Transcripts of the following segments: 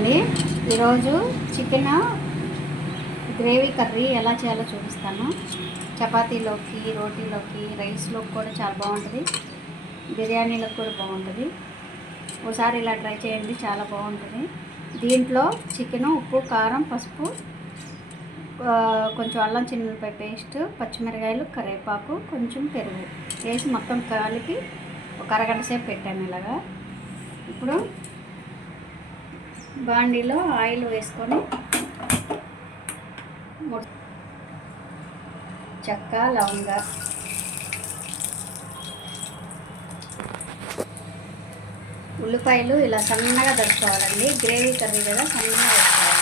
అండి. ఈరోజు chicken gravy curry ఎలా చేయాలో చూపిస్తాను. చపాతీలోకి, రోటీలోకి, రైస్లోకి కూడా చాలా బాగుంటుంది. బిర్యానీలోకి కూడా బాగుంటుంది. ఒకసారి ఇలా ట్రై చేయండి, చాలా బాగుంటుంది. దీంట్లో చికెను, ఉప్పు, కారం, పసుపు, కొంచెం అల్లం చిన్నులపాయ పేస్ట్, పచ్చిమిరకాయలు, కరివేపాకు, కొంచెం పెరుగు వేసి మొత్తం కలిపి ఒక అరగంట సేపు పెట్టాను ఇలాగా. ఇప్పుడు బాండీలో ఆయిల్ వేసుకొని చెక్క, లవంగ, ఉల్లిపాయలు ఇలా సన్నగా దొరుకుకోవాలండి. గ్రేవీ కర్రీ కదా, సన్నగా దొరుకుకోవాలి.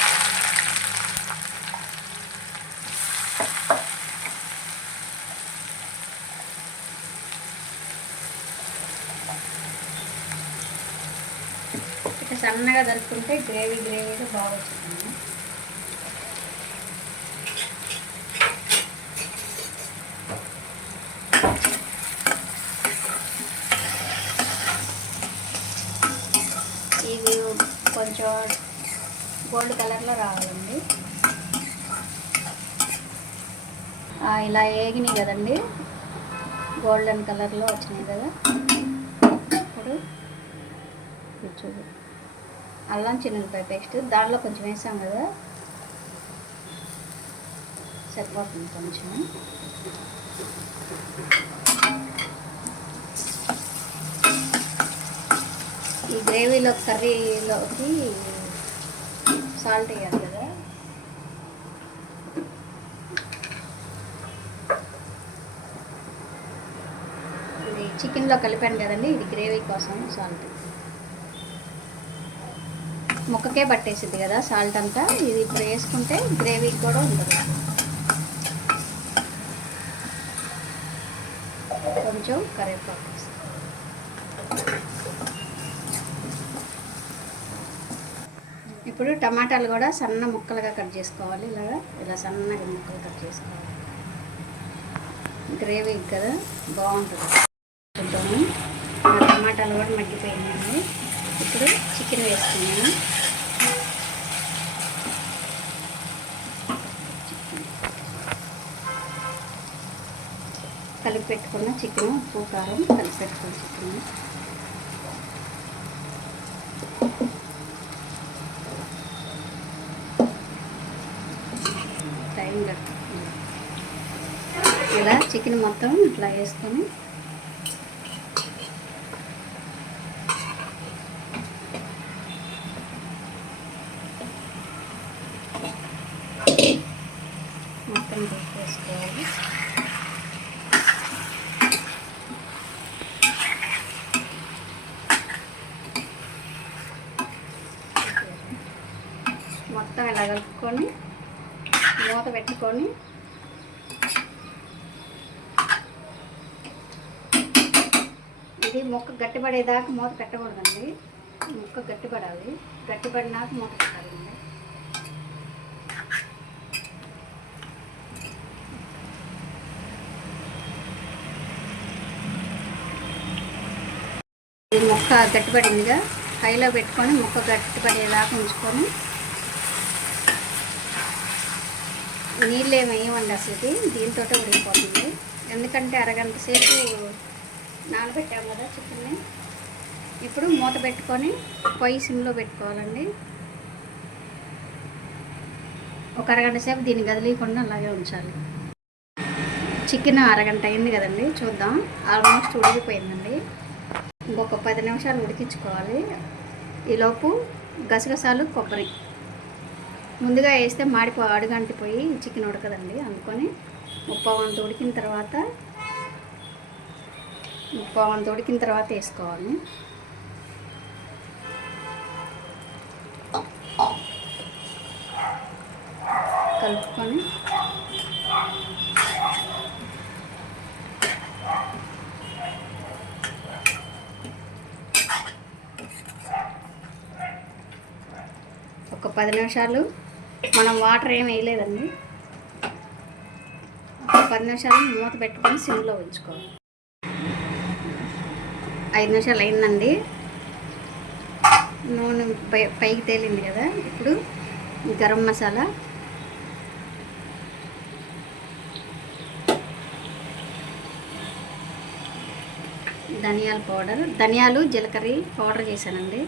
ఇక సన్నగా దొరుకుతుంటే గ్రేవీగా బాగా వచ్చింది. ఇది కొంచెం గోల్డ్ కలర్లో రావాలండి. ఇలా వేగినాయి కదండి, గోల్డెన్ కలర్లో వచ్చినాయి కదా. ఇప్పుడు చూడు, అల్లం చిన్నులపాయ పేస్ట్ దాంట్లో కొంచెం వేసాం కదా, సరిపోతుంది కొంచెం. ఈ గ్రేవీలో కర్రీలోకి సాల్ట్ వేయాలి కదా. ఇది చికెన్లో కలిపాను కదండి, ఇది గ్రేవీ కోసం సాల్ట్. ముక్కకే పట్టేసింది కదా సాల్ట్ అంతా. ఇది ఇప్పుడు వేసుకుంటే గ్రేవీ కూడా ఉంటుంది. కొంచెం కరివేపాకు. ఇప్పుడు టమాటాలు కూడా సన్న ముక్కలుగా కట్ చేసుకోవాలి. ఇలా సన్నగా ముక్కలు కట్ చేసుకోవాలి. గ్రేవీ కదా బాగుంటుంది. చూద్దాము, టమాటాలు కూడా మగ్గిపోయినాయి. ఇప్పుడు చికెన్ వేసుకున్నాను. కలిపి పెట్టుకున్న చికెన్, ఉప్పు, కారం కలిపి పెట్టుకున్న చికెన్ ఇలా చికెన్ మొత్తం ఇట్లా వేసుకొని మొత్తం వేసుకోవాలి. మొత్తం ఇలా కలుపుకొని మూత పెట్టుకొని ఇది ముక్క గట్టిపడేదాకా మూత పెట్టకూడదండి. ముక్క గట్టిపడాలి. గట్టిపడినాక మూత పెట్టాలండి. ఇది ముక్క గట్టిపడిందిగా, హైలో పెట్టుకొని ముక్క గట్టిపడేదాకా ఉంచుకొని నీళ్ళు ఏమి వేయమండి. అసలు దీంతో ఉడికిపోతుంది. ఎందుకంటే అరగంట సేపు నానబెట్టాము కదా చికెన్ని. ఇప్పుడు మూత పెట్టుకొని పొయ్యి సిమ్లో పెట్టుకోవాలండి. ఒక అరగంట సేపు దీన్ని కదిలీయకుండా అలాగే ఉంచాలి. చికెన్ అరగంట అయింది కదండి, చూద్దాం. ఆల్మోస్ట్ ఉడికిపోయిందండి. ఇంకొక 10 నిమిషాలు ఉడికించుకోవాలి. ఈలోపు గసగసాలు, కొబ్బరి ముందుగా వేస్తే అడుగంటిపోయి చికెన్ ఉడకదండి. అందుకొని ముప్పావంత ఉడికిన తర్వాత వేసుకోవాలి. కలుపుకొని ఒక 10 నిమిషాలు మనం వాటర్ ఏమి వేయలేదండి. 10 నిమిషాలు మూత పెట్టుకొని సిమ్లో ఉంచుకోవాలి. 5 నిమిషాలు అయిందండి. నూనె పైకి తేలింది కదా. ఇప్పుడు గరం మసాలా, ధనియాల పౌడర్, ధనియాలు జీలకర్ర పౌడర్ చేశానండి.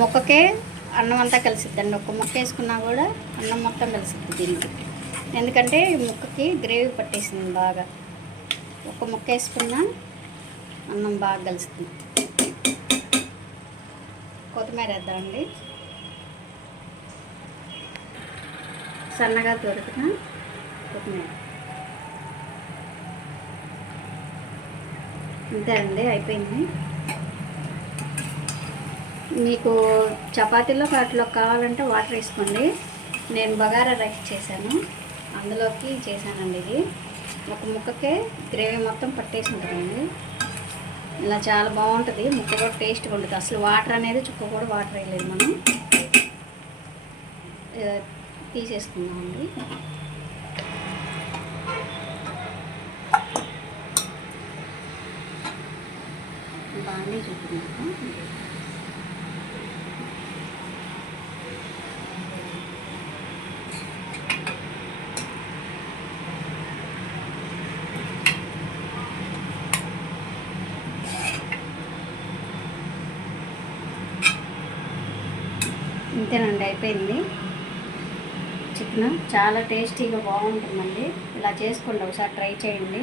ముక్కకే అన్నం అంతా కలిసిద్దండి. ఒక్క ముక్క వేసుకున్నా కూడా అన్నం మొత్తం కలిసిద్ది దీనికి. ఎందుకంటే ముక్కకి గ్రేవీ పట్టేసింది బాగా. ఒక్క ముక్క వేసుకున్నా అన్నం బాగా కలుస్తుంది. కొత్తిమీర వేద్దామండి. సన్నగా దొరికిన కొత్తిమీర. అంతే అండి, అయిపోయింది. మీకు చపాతీలో వాటిలో కావాలంటే వాటర్ వేసుకోండి. నేను బగారా రైస్ చేశాను, అందులోకి చేశానండి. ఇది ఒక ముక్కకే గ్రేవీ మొత్తం పట్టేసి ఉంటుందండి. ఇలా చాలా బాగుంటుంది. ముక్క కూడా టేస్ట్గా ఉంటుంది. అసలు వాటర్ అనేది చుక్క కూడా వాటర్ వేయలేదు. మనం తీసేసుకుందామండి. బాగానే చూపుతున్నాను. ఇంతేనండి, అయిపోయింది. చికెన్ చాలా టేస్టీగా బాగుంటుందండి. ఇలా చేసుకోండి, ఒకసారి ట్రై చేయండి.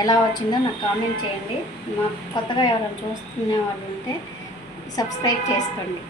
ఎలా వచ్చిందో నాకు కామెంట్ చేయండి. మా కొత్తగా ఎవరైనా చూస్తున్న వాళ్ళు ఉంటే సబ్స్క్రైబ్ చేసుకోండి.